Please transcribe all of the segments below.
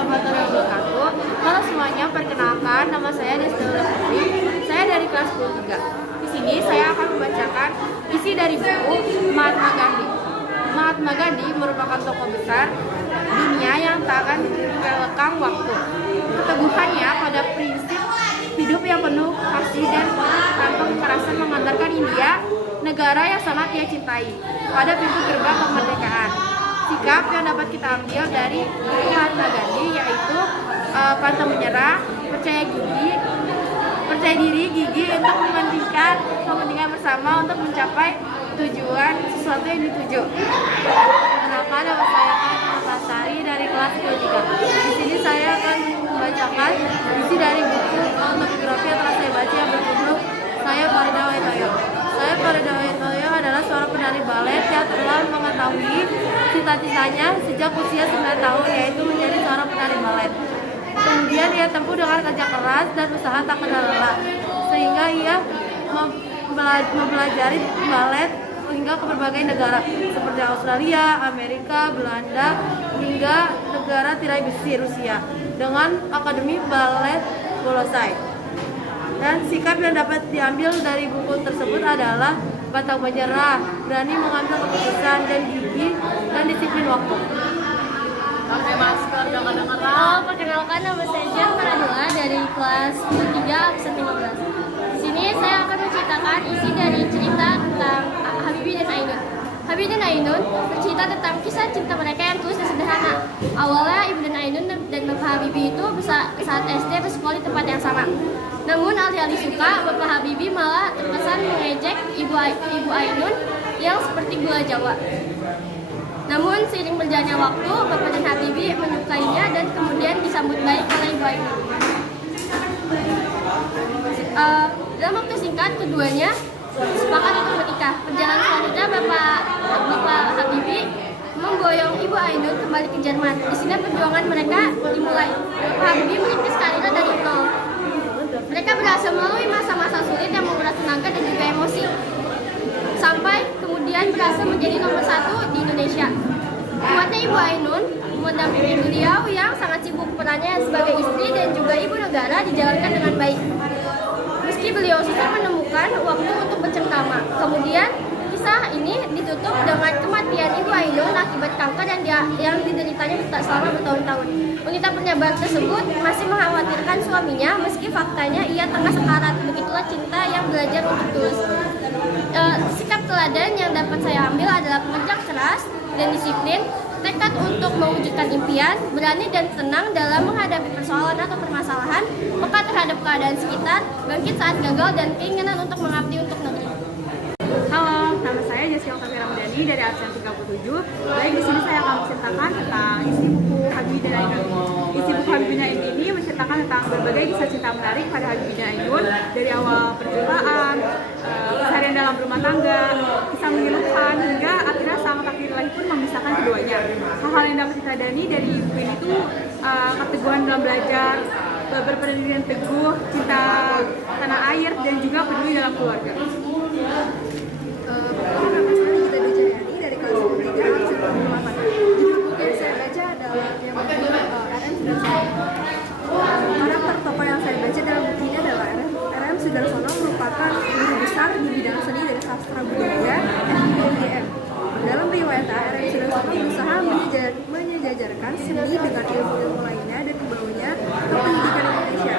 warahmatullahi wabarakatuh. Halo semuanya, perkenalkan nama saya Desti Putri. Saya dari kelas 23. Di sini saya akan membacakan isi dari buku Mahatma Gandhi. Mahatma Gandhi merupakan tokoh besar dunia yang tak akan terlekang waktu. Keteguhannya pada prinsip hidup yang penuh kasih dan tanpa kekerasan mengantarkan India, negara yang sangat ia cintai, pada pintu gerbang kemerdekaan. Sikap yang dapat kita ambil dari Mahatma Gandhi yaitu pantang menyerah, percaya diri, gigih untuk mementingkan kepentingan bersama untuk mencapai tujuan sesuatu yang dituju. Perkenalkan, nama saya Sari dari kelas 23. Di sini saya akan membacakan isi dari buku autobiografi yang telah saya baca yang berjudul Saya Farida Waitoyo. Saya Farida Waitoyo adalah seorang penari balet yang telah mengetahui cita-citanya sejak usia 9 tahun, yaitu menjadi seorang penari balet. Kemudian ia tempuh dengan kerja keras dan usaha tak kenal lelah, sehingga ia mempelajari balet hingga ke berbagai negara seperti Australia, Amerika, Belanda, hingga negara tirai besi Rusia dengan Akademi Balet Bolshoi. Dan sikap yang dapat diambil dari buku tersebut adalah pantang menyerah, berani mengambil keputusan, dan gigih dan disiplin waktu. Pakai masker, jangan dengar. Perkenalkan, nama saya Jan Maranua dari kelas 3 absen 15. Di sini saya akan menceritakan isi dari cerita tentang Habibie dan Ainun. Habibie dan Ainun bercerita tentang kisah cinta mereka yang tulus dan sederhana. Awalnya Ibu dan Ainun dan Bapak Habibie itu saat SD bersekolah di tempat yang sama. Namun alih-alih suka, Bapak Habibie malah terkesan mengejek Ibu Ainun yang seperti gula Jawa. Namun seiring berjalannya waktu, Bapak dan Habibie menyukainya dan kemudian disambut baik oleh Ibu Ainun. Dalam waktu singkat, keduanya sepakat untuk menikah. Perjalanan selanjutnya, Bapak Habibie memboyong Ibu Ainun kembali ke Jerman. Di sini perjuangan mereka dimulai. Bapak Habibie merintis karirnya dari nol. Mereka berhasil melalui masa-masa sulit yang menguras tenaga dan juga emosi, sampai kemudian berhasil menjadi nomor 1 di Indonesia. Kuatnya Ibu Ainun mendampingi beliau yang sangat sibuk perannya sebagai istri dan juga ibu negara dijalankan dengan baik. Meski beliau susah menemukan waktu untuk bercengkrama. Kemudian kisah ini ditutup dengan kematian Ibu Ainun akibat kanker yang dideritanya selama bertahun-tahun. Wanita penyabar tersebut masih mengkhawatirkan suaminya meski faktanya ia tengah sekarat. Begitulah cinta yang belajar untuk tulus. Sikap teladan yang dapat saya ambil adalah pekerja keras dan disiplin, tekad untuk mewujudkan impian, berani dan tenang dalam menghadapi persoalan atau permasalahan, peka terhadap keadaan sekitar, bangkit saat gagal, dan keinginan untuk mengabdi untuk negeri. Halo, nama saya Jessica Oktavia Ramadhani dari absen 37. Baik, di sini saya akan menceritakan tentang isi buku Habibie dan Ainun. Isi buku Habibie dan Ainun ini menceritakan tentang berbagai kisah cinta menarik pada Habibie dan Ainun, dari awal perjumpaan, keseharian dalam rumah tangga, kisah menyeluruhkan, hingga akhirnya sang takdir ilahi pun memisahkan keduanya. Hal-hal yang dapat diteladani dari buku ini itu keteguhan dalam belajar, berpendirian teguh, cinta tanah air, dan juga peduli dalam keluarga. Nama saya Gita Dujayani dari kelas 3 absen 28. Judul buku yang saya baca adalah yang berjudul RM Sudarsono. Karakter tokoh yang saya baca dalam buku ini adalah RM Sudarsono, merupakan guru besar di bidang seni dan sastra budaya FIUGM. Dalam riwayat RM Sudarsono berusaha menyejajarkan seni dengan ilmu-ilmu lainnya dan membawanya ke pendidikan Indonesia.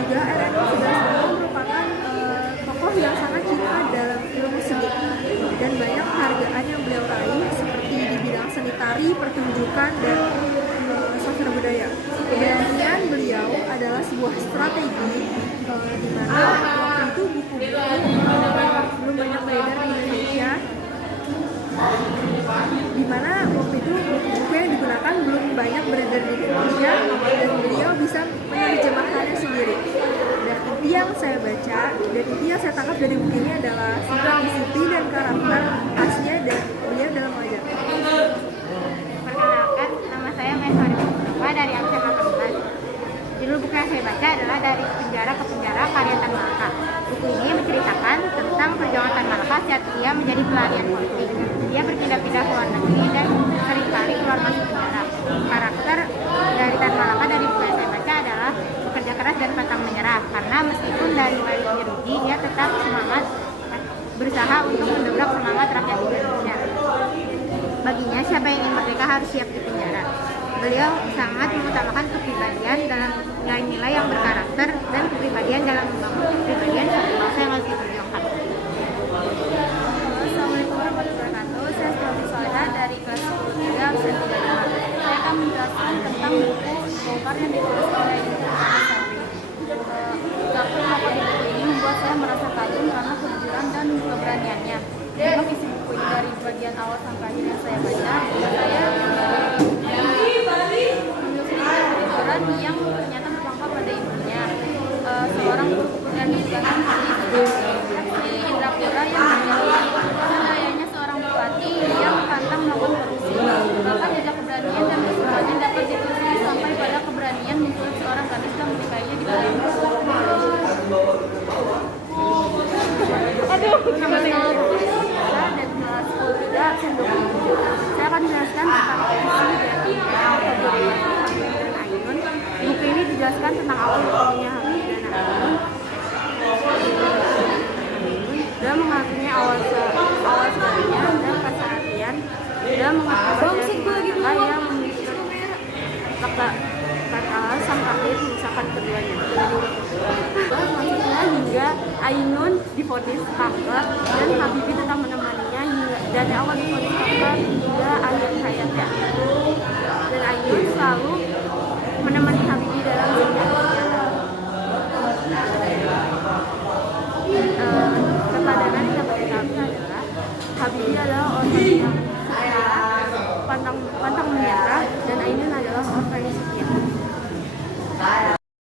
Juga RM Sudarsono merupakan tokoh yang sangat cinta dalam ilmu seni dan banyak penghargaan yang beliau raih seperti di bidang seni tari, pertunjukan, dan sastra budaya. Keberanian beliau adalah sebuah strategi di mana waktu itu buku-buku belum banyak beredar di Indonesia, di mana waktu itu buku yang digunakan belum banyak beredar di Indonesia dan beliau bisa menerjemahkannya sendiri. Dan inti yang saya baca dan inti yang saya tangkap dari buku ini adalah sikap disiplin dan karakter khasnya dan beliau dalam mengajar. Perkenalkan, nama saya Maisari Mustafa dari absen 18. Judul buku yang saya baca adalah Dari Penjara ke Penjara karya Tan Malaka. Buku ini menceritakan tentang perjuangan Tan Malaka saat ia menjadi pelarian politik. Dia berpindah-pindah ke luar negeri dan seringkali keluar masuk penjara. Karakter dari Tan harus siap di penjara. Beliau sangat mengutamakan kepribadian dalam nilai-nilai yang berkarakter dan kepribadian dalam membangun kepribadian satu bangsa yang harus diperjuangkan. Assalamualaikum warahmatullahi wabarakatuh. Saya Selamat Soleha dari kelas 10 absen 35. Saya akan menjelaskan tentang buku Bongkar yang ditulis oleh Gatot Maka di buku ini membuat saya merasa kagum karena kejujuran dan keberaniannya. Memang isi buku ini dari bagian awal sampai akhir yang saya baca, saya kejujuran yang ternyata berpangkal pada ibunya, seorang dan bukan si Indrapura yang menjadi ayahnya seorang bupati yang pantang melakukan korupsi. Bahkan jejak keberanian dan kesukaannya dapat ditelusuri sampai pada keberanian menculik seorang gadis dan menikahinya di dalam dan kelas 3 absen 27. Saya akan menjelaskan tentang isi dari Habibie dan Ainun. Buku ini dijelaskan tentang awal bertemunya Habibie dan Ainun. Dan mengakuinya awal segalanya dan keseharian dan mengakuinya yang kata sang takdir memisahkan keduanya. Maksudnya hingga Ainun divonis kanker dan Habibie tetap menemaninya hingga dari awal divonis kanker hingga akhir hayatnya.